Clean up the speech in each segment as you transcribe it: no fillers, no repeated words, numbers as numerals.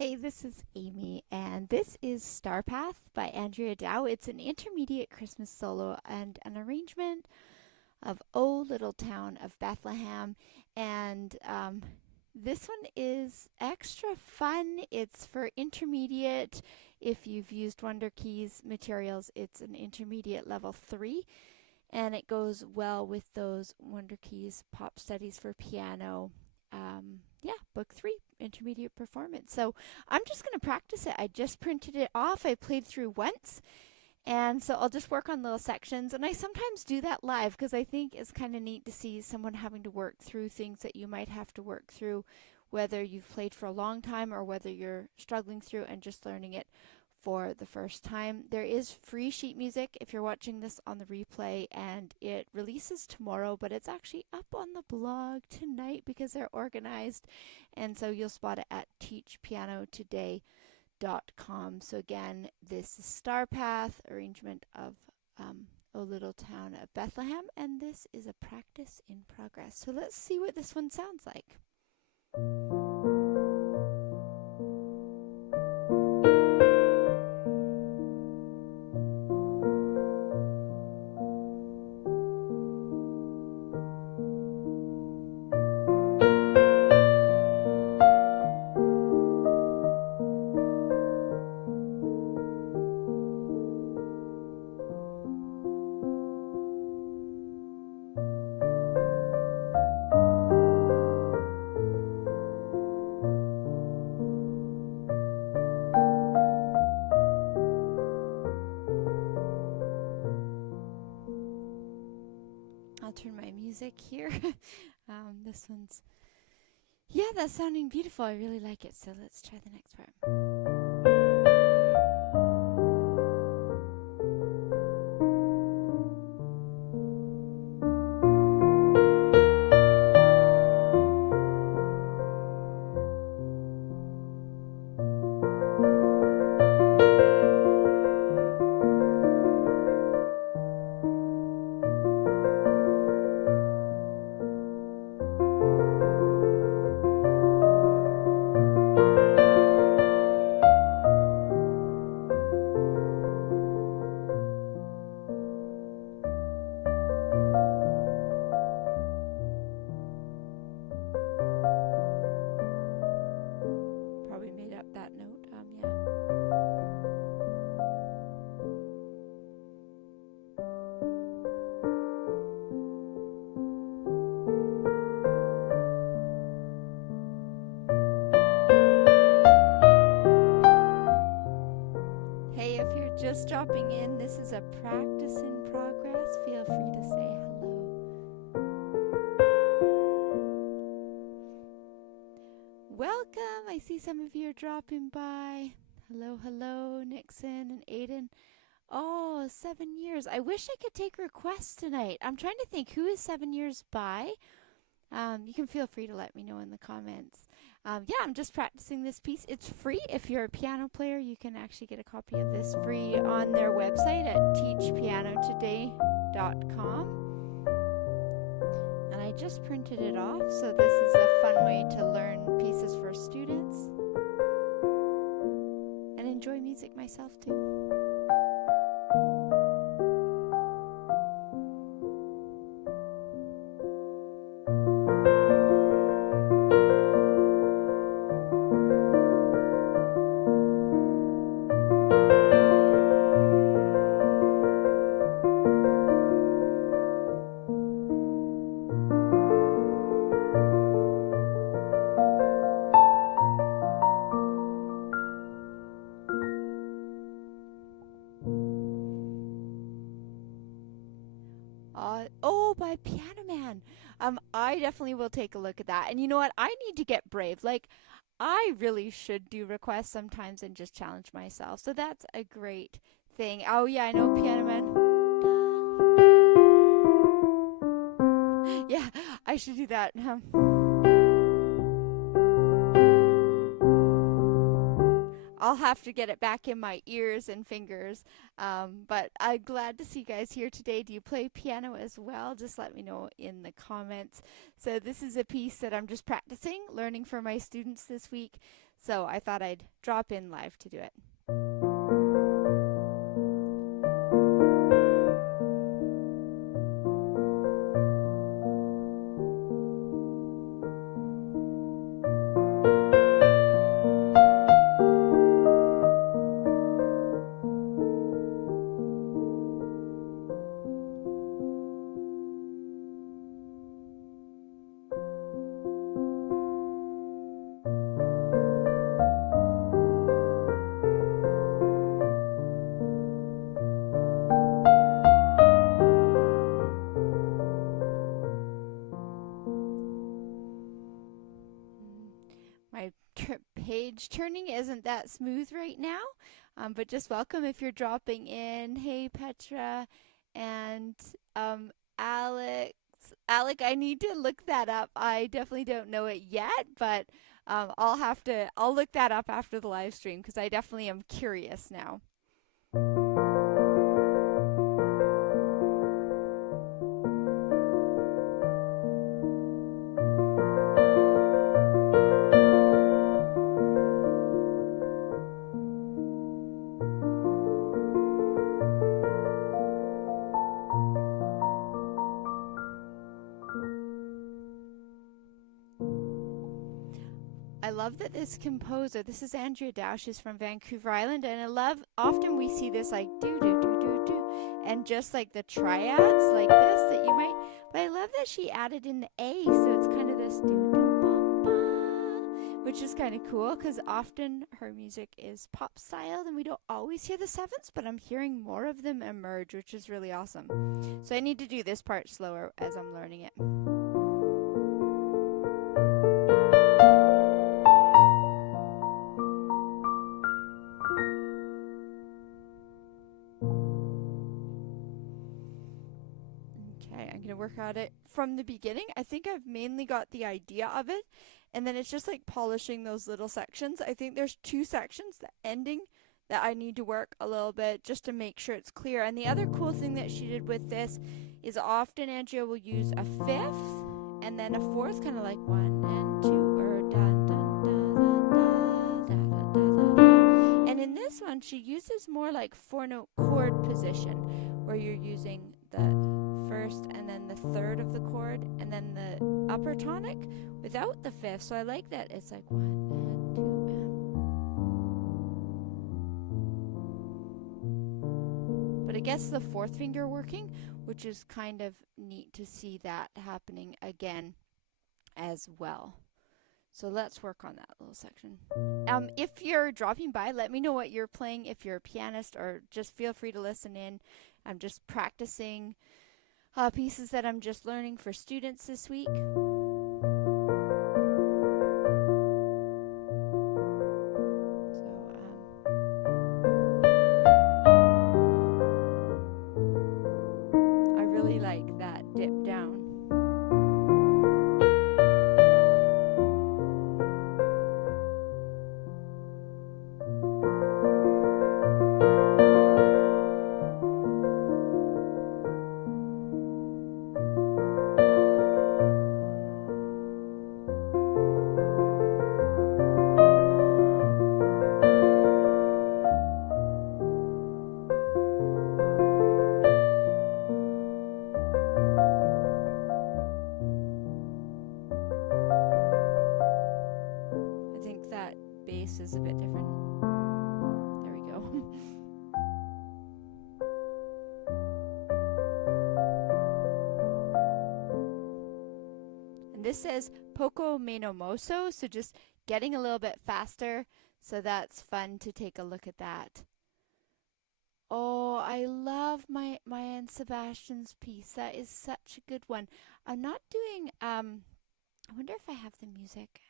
Hey, this is Amy, and this is Starpath by Andrea Dow. It's an intermediate Christmas solo and an arrangement of O Little Town of Bethlehem. And this one is extra fun. It's for intermediate. If you've used Wonder Keys materials, it's an intermediate level 3, and it goes well with those Wonder Keys pop studies for piano. Book 3, intermediate performance. So I'm just going to practice it. I just printed it off. I played through once. And so I'll just work on little sections. And I sometimes do that live because I think it's kind of neat to see someone having to work through things that you might have to work through, whether you've played for a long time or whether you're struggling through and just learning it for the first time. There is free sheet music if you're watching this on the replay, and it releases tomorrow, but it's actually up on the blog tonight because they're organized, and so you'll spot it at teachpianotoday.com. So again, this is Starpath, arrangement of O Little Town of Bethlehem, and this is a practice in progress. So let's see what this one sounds like. I'll turn my music here. This one's, that's sounding beautiful. I really like it. So let's try the next part. Probably made up that note. Hey, if you're just dropping in, this is a practice in progress. Feel free to say hello. Welcome. I see some of you are dropping by. Hello, Nixon and Aiden. Oh, 7 years. I wish I could take requests tonight. I'm trying to think who is 7 years by. You can feel free to let me know in the comments. I'm just practicing this piece. It's free. If you're a piano player, you can actually get a copy of this free on their website at teachpianotoday.com. And I just printed it off, so this is a fun way to learn pieces for students and enjoy music myself too. By Piano Man. I definitely will take a look at that. And you know what? I need to get brave. Like, I really should do requests sometimes and just challenge myself. So that's a great thing. Oh yeah, I know Piano Man. Yeah, I should do that. I'll have to get it back in my ears and fingers. But I'm glad to see you guys here today. Do you play piano as well? Just let me know in the comments. So this is a piece that I'm just practicing, learning for my students this week. So I thought I'd drop in live to do it. My page turning isn't that smooth right now, but just welcome if you're dropping in. Hey, Petra and Alex. Alec, I need to look that up. I definitely don't know it yet, but I'll look that up after the live stream because I definitely am curious now. I love that this composer, this is Andrea Dow, she's from Vancouver Island, and I love, often we see this like do do do do do, and just like the triads like this that you might, but I love that she added in the A, so it's kind of this do do ba ba, which is kind of cool because often her music is pop styled and we don't always hear the sevenths, but I'm hearing more of them emerge, which is really awesome. So I need to do this part slower as I'm learning it. Okay, I'm going to work on it from the beginning. I think I've mainly got the idea of it, and then it's just like polishing those little sections. I think there's 2 sections, the ending, that I need to work a little bit just to make sure it's clear. And the other cool thing that she did with this is often Andrea will use a 5th and then a 4th, kind of like 1 and 2, or dun dun da da da da da da da. And in this one, she uses more like 4-note chord position, where you're using the first and then the 3rd of the chord and then the upper tonic without the 5th. So I like that it's like 1 and 2 and. But it gets the 4th finger working, which is kind of neat to see that happening again as well. So let's work on that little section. If you're dropping by, let me know what you're playing. If you're a pianist, or just feel free to listen in. I'm just practicing pieces that I'm just learning for students this week. I really like that dip down. Bass is a bit different. There we go. And this says poco meno moso, so just getting a little bit faster. So that's fun to take a look at that. Oh, I love Maya and Sebastian's piece. That is such a good one. I'm not doing, I wonder if I have the music.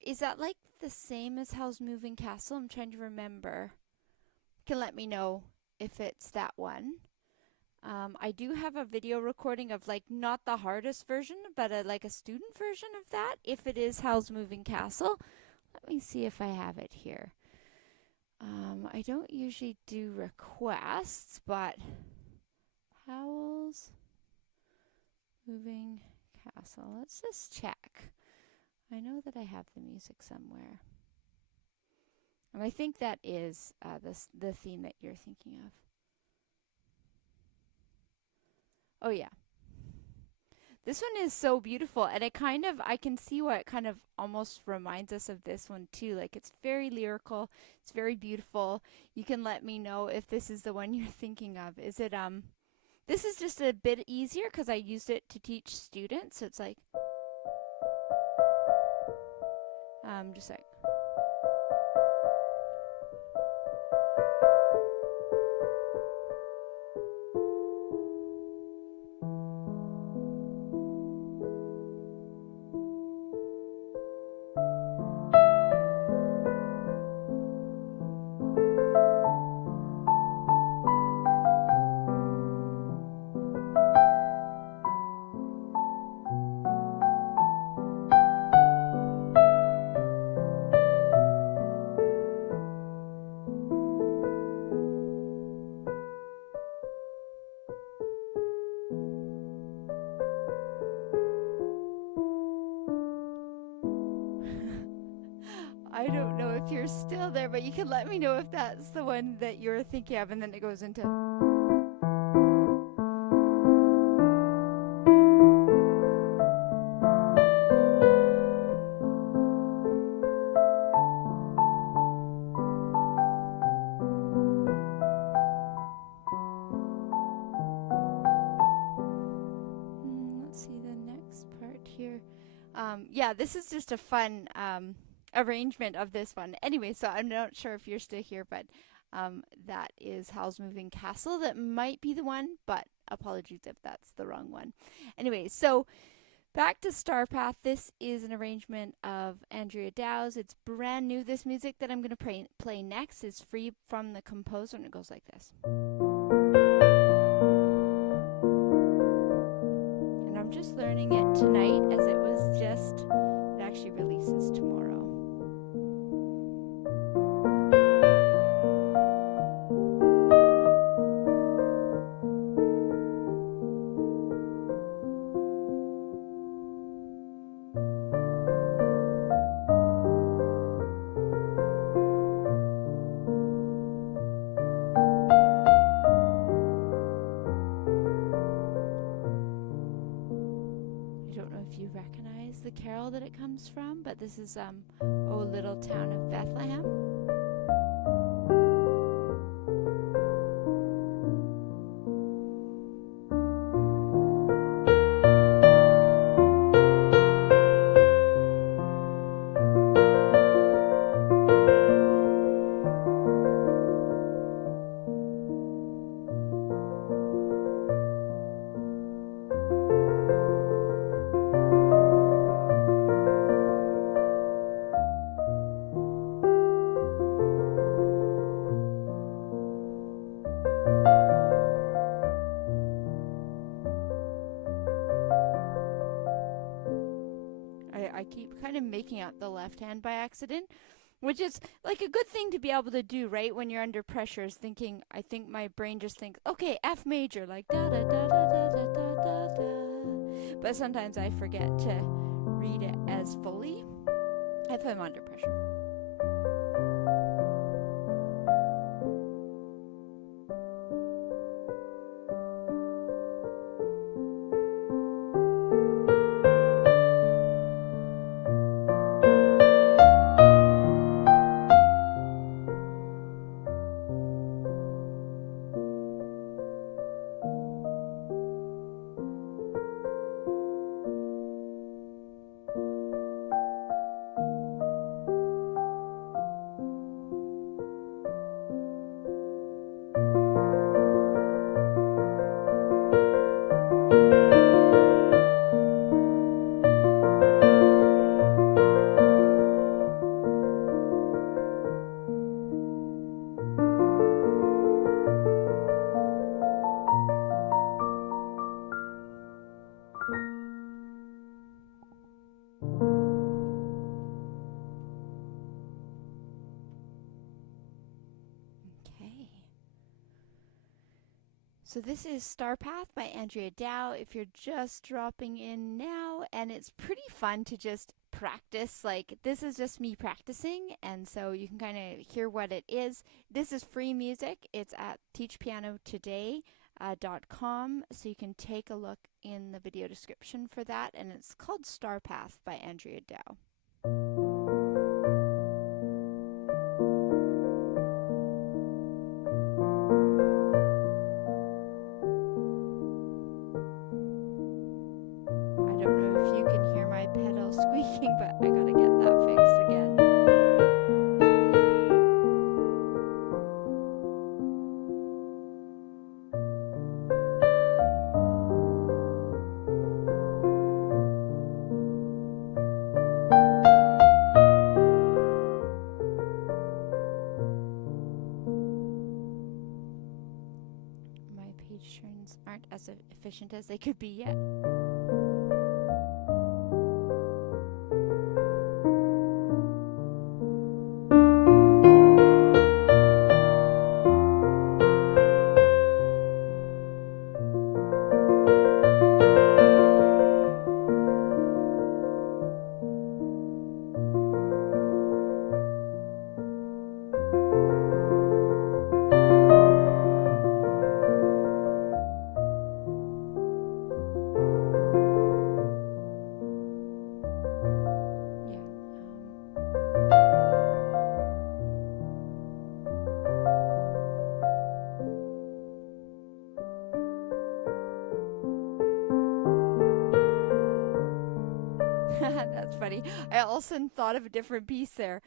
Is that like the same as Howl's Moving Castle? I'm trying to remember. You can let me know if it's that one. I do have a video recording of like not the hardest version, but like a student version of that, if it is Howl's Moving Castle. Let me see if I have it here. I don't usually do requests, but Howl's Moving Castle. Let's just check. I know that I have the music somewhere. And I think that is the theme that you're thinking of. Oh yeah. This one is so beautiful, and I can see why it kind of almost reminds us of this one too. Like, it's very lyrical, it's very beautiful. You can let me know if this is the one you're thinking of. This is just a bit easier because I used it to teach students. So it's like, just like, I don't know if you're still there, but you can let me know if that's the one that you're thinking of, and then it goes into. Let's see the next part here. Yeah, this is just a fun arrangement of this one. Anyway, so I'm not sure if you're still here, but that is Howl's Moving Castle. That might be the one, but apologies if that's the wrong one. Anyway, so back to Starpath. This is an arrangement of Andrea Dow's. It's brand new. This music that I'm going to play next is free from the composer, and it goes like this. And I'm just learning it tonight, as it actually releases tomorrow. You recognize the carol that it comes from, but this is O Little Town of Bethlehem. I keep kind of making out the left hand by accident, which is like a good thing to be able to do, right? When you're under pressure, is thinking, I think my brain just thinks, okay, F major, like da da da da da da da da da. But sometimes I forget to read it as fully if I'm under pressure. So this is Starpath by Andrea Dow if you're just dropping in now, and it's pretty fun to just practice. Like, this is just me practicing, and so you can kind of hear what it is. This is free music. It's at teachpianotoday.com, so you can take a look in the video description for that, and it's called Starpath by Andrea Dow. Pedal squeaking, but I gotta get that fixed again. My page turns aren't as efficient as they could be yet. That's funny. I also thought of a different piece there.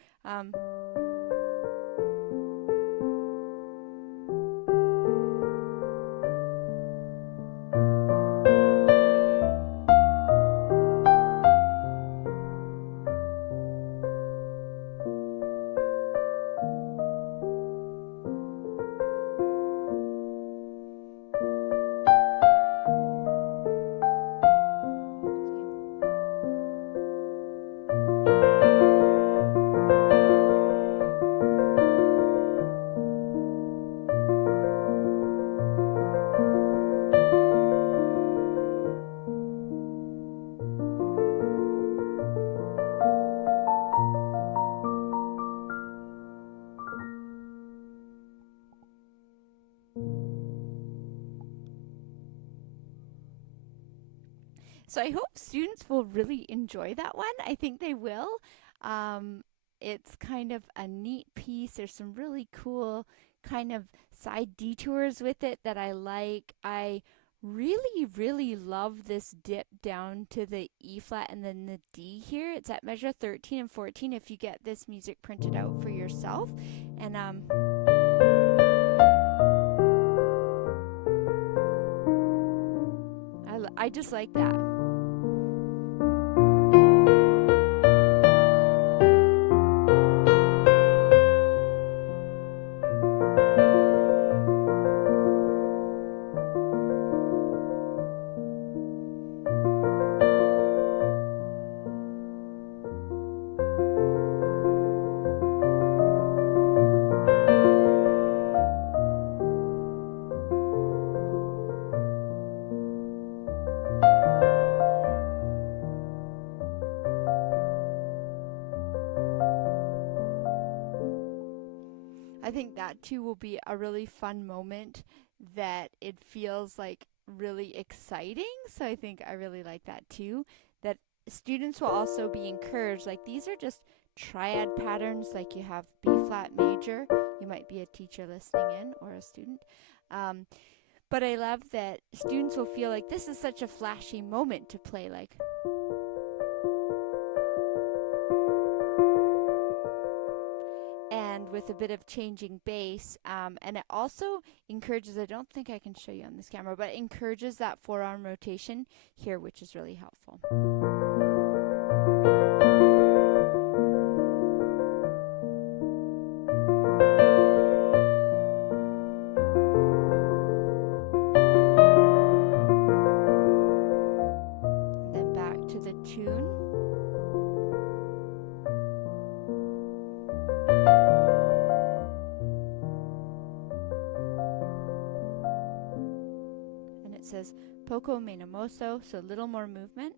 So I hope students will really enjoy that one. I think they will. It's kind of a neat piece. There's some really cool kind of side detours with it that I like. I really, really love this dip down to the E flat and then the D here. It's at measure 13 and 14 if you get this music printed out for yourself. And I just like that. I think that too will be a really fun moment that it feels like really exciting. So I think I really like that too. That students will also be encouraged, like these are just triad patterns, like you have B flat major. You might be a teacher listening in or a student. But I love that students will feel like this is such a flashy moment to play, like and with a bit of changing bass, and it also encourages, I don't think I can show you on this camera, but it encourages that forearm rotation here, which is really helpful. And then back to the tune. It says poco meno mosso, so a little more movement.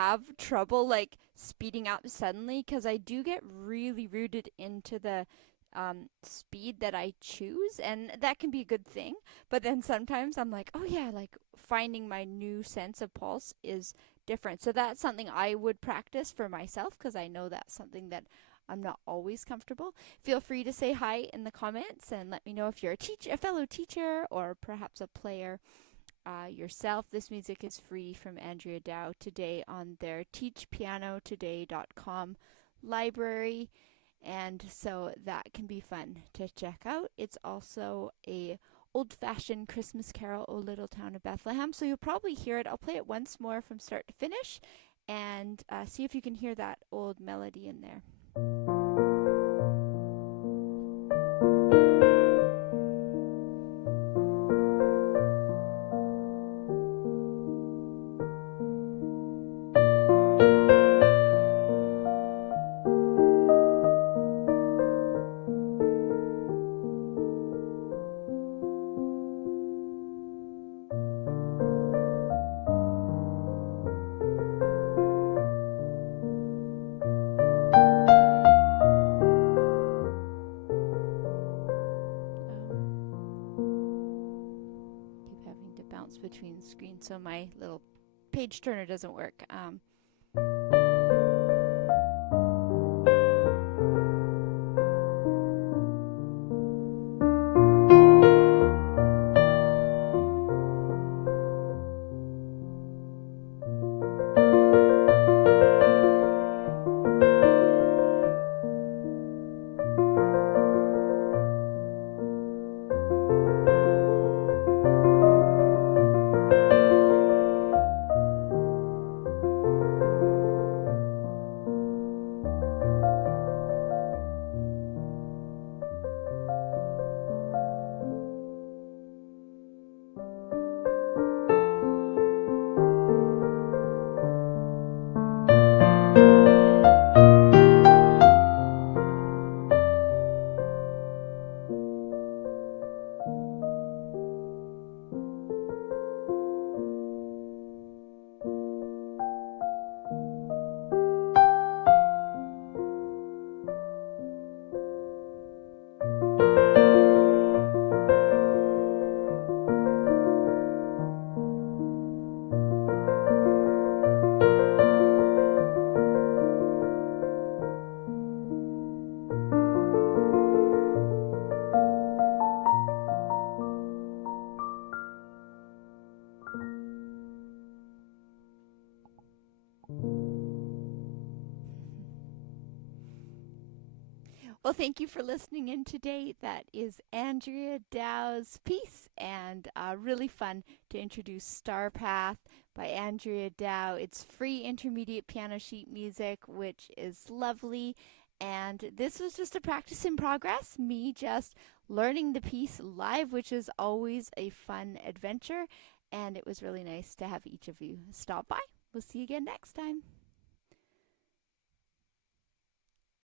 have trouble like speeding up suddenly because I do get really rooted into the speed that I choose, and that can be a good thing. But then sometimes I'm like, oh yeah, like finding my new sense of pulse is different. So that's something I would practice for myself because I know that's something that I'm not always comfortable. Feel free to say hi in the comments and let me know if you're a fellow teacher, or perhaps a player yourself. This music is free from Andrea Dow today on their teachpianotoday.com library, and so that can be fun to check out. It's also a old-fashioned Christmas carol, O Little Town of Bethlehem, so you'll probably hear it. I'll play it once more from start to finish, and see if you can hear that old melody in there. Keep having to bounce between screens so my little page turner doesn't work. Well, thank you for listening in today. That is Andrea Dow's piece, and really fun to introduce Starpath by Andrea Dow. It's free intermediate piano sheet music, which is lovely. And this was just a practice in progress, me just learning the piece live, which is always a fun adventure. And it was really nice to have each of you stop by. We'll see you again next time.